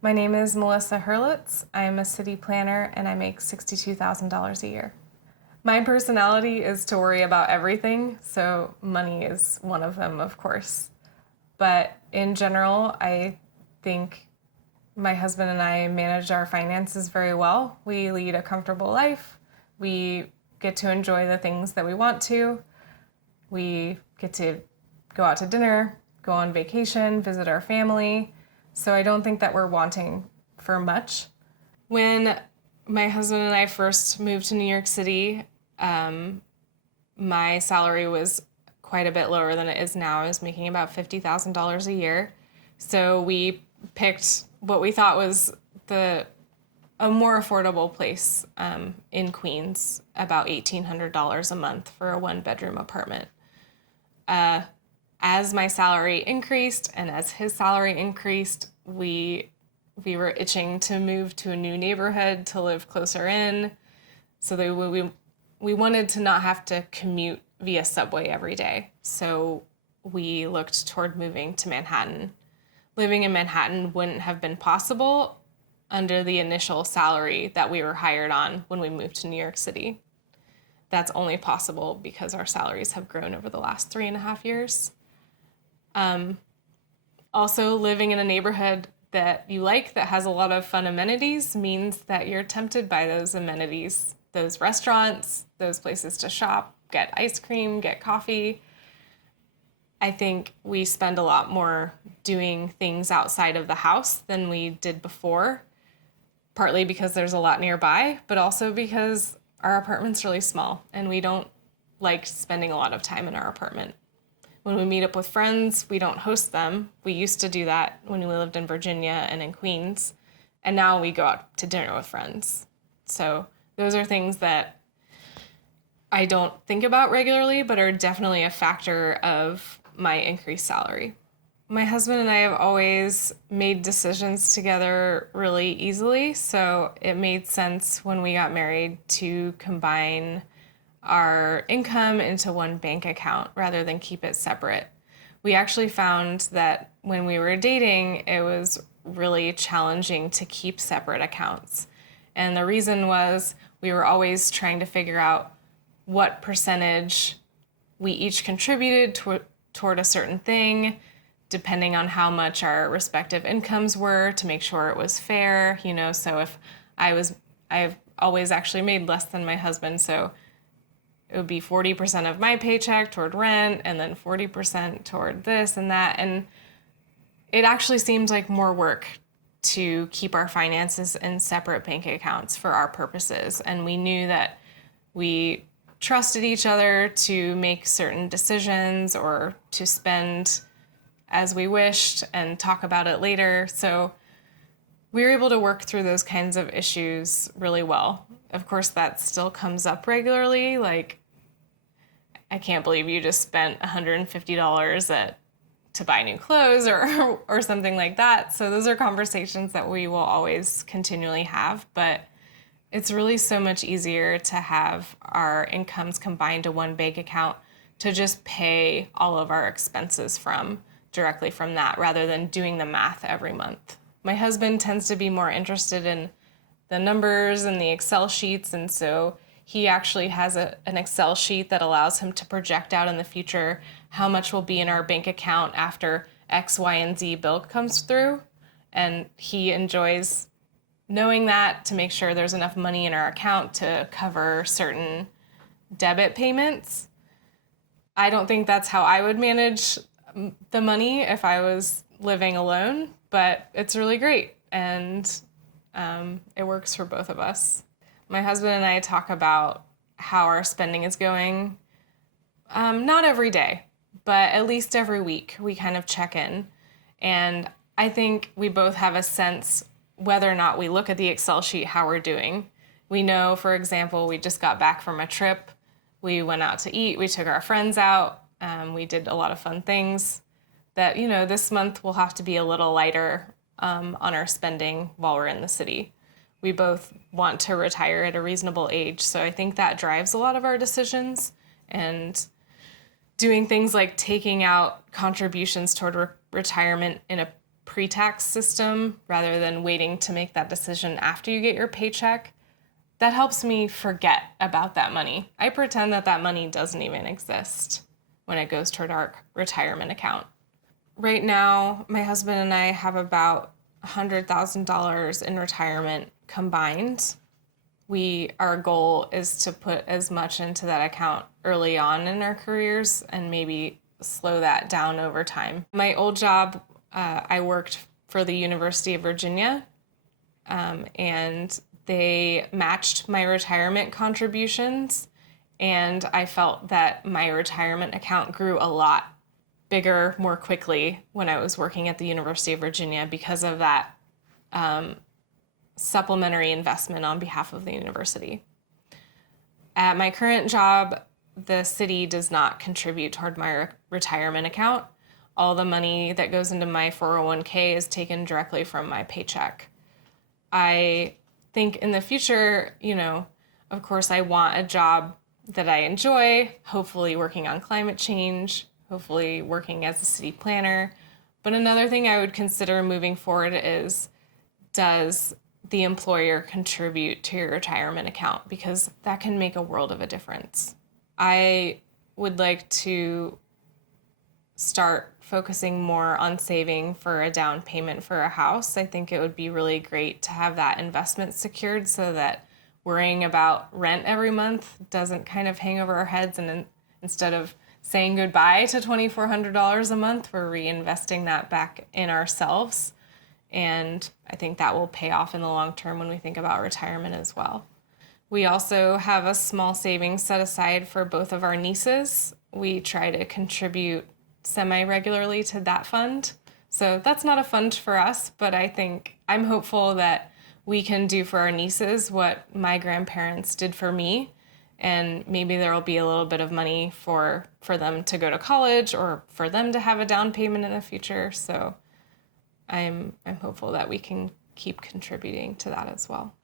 My name is Melissa Hurlitz. I'm a city planner and I make $62,000 a year. My personality is to worry about everything, so money is one of them, of course. But in general, I think my husband and I manage our finances very well. We lead a comfortable life. We get to enjoy the things that we want to. We get to go out to dinner, go on vacation, visit our family. So I don't think that we're wanting for much. When my husband and I first moved to New York City, my salary was quite a bit lower than it is now. I was making about $50,000 a year. So we picked what we thought was a more affordable place in Queens, about $1,800 a month for a one-bedroom apartment. As my salary increased and as his salary increased, we were itching to move to a new neighborhood to live closer in. So we wanted to not have to commute via subway every day. So we looked toward moving to Manhattan. Living in Manhattan wouldn't have been possible under the initial salary that we were hired on when we moved to New York City. That's only possible because our salaries have grown over the last 3.5 years. Also, living in a neighborhood that you like that has a lot of fun amenities means that you're tempted by those amenities, those restaurants, those places to shop, get ice cream, get coffee. I think we spend a lot more doing things outside of the house than we did before, partly because there's a lot nearby, but also because our apartment's really small and we don't like spending a lot of time in our apartment. When we meet up with friends, we don't host them. We used to do that when we lived in Virginia and in Queens, and now we go out to dinner with friends. So those are things that I don't think about regularly, but are definitely a factor of my increased salary. My husband and I have always made decisions together really easily, so it made sense when we got married to combine our income into one bank account rather than keep it separate. We actually found that when we were dating, it was really challenging to keep separate accounts. And the reason was we were always trying to figure out what percentage we each contributed toward a certain thing, depending on how much our respective incomes were, to make sure it was fair. So if I've always actually made less than my husband, so it would be 40% of my paycheck toward rent and then 40% toward this and that. And it actually seemed like more work to keep our finances in separate bank accounts for our purposes. And we knew that we trusted each other to make certain decisions or to spend as we wished and talk about it later. So we were able to work through those kinds of issues really well. Of course, that still comes up regularly. Like, I can't believe you just spent $150 to buy new clothes or something like that. So those are conversations that we will always continually have. But it's really so much easier to have our incomes combined to one bank account to just pay all of our expenses directly from that rather than doing the math every month. My husband tends to be more interested in the numbers and the Excel sheets, and so he actually has an Excel sheet that allows him to project out in the future how much will be in our bank account after X, Y, and Z bill comes through, and he enjoys knowing that to make sure there's enough money in our account to cover certain debit payments. I don't think that's how I would manage the money if I was living alone, but it's really great, and it works for both of us. My husband and I talk about how our spending is going, not every day, but at least every week. We kind of check in, and I think we both have a sense whether or not we look at the Excel sheet how we're doing. We know, for example, we just got back from a trip. We went out to eat. We took our friends out. We did a lot of fun things that, this month we'll have to be a little lighter on our spending while we're in the city. We both want to retire at a reasonable age, so I think that drives a lot of our decisions. And doing things like taking out contributions toward retirement in a pre-tax system rather than waiting to make that decision after you get your paycheck, that helps me forget about that money. I pretend that that money doesn't even exist when it goes toward our retirement account. Right now, my husband and I have about $100,000 in retirement combined. Our goal is to put as much into that account early on in our careers and maybe slow that down over time. My old job, I worked for the University of Virginia, and they matched my retirement contributions, and I felt that my retirement account grew a lot bigger more quickly when I was working at the University of Virginia because of that supplementary investment on behalf of the university. At my current job, the city does not contribute toward my retirement account. All the money that goes into my 401k is taken directly from my paycheck. I think in the future, of course, I want a job that I enjoy, hopefully working on climate change, hopefully working as a city planner. But another thing I would consider moving forward is, does the employer contribute to your retirement account? Because that can make a world of a difference. I would like to start focusing more on saving for a down payment for a house. I think it would be really great to have that investment secured so that worrying about rent every month doesn't kind of hang over our heads, and instead of saying goodbye to $2,400 a month, we're reinvesting that back in ourselves. And I think that will pay off in the long term when we think about retirement as well. We also have a small savings set aside for both of our nieces. We try to contribute semi-regularly to that fund. So that's not a fund for us, but I'm hopeful that we can do for our nieces what my grandparents did for me. And maybe there will be a little bit of money for them to go to college or for them to have a down payment in the future. So I'm hopeful that we can keep contributing to that as well.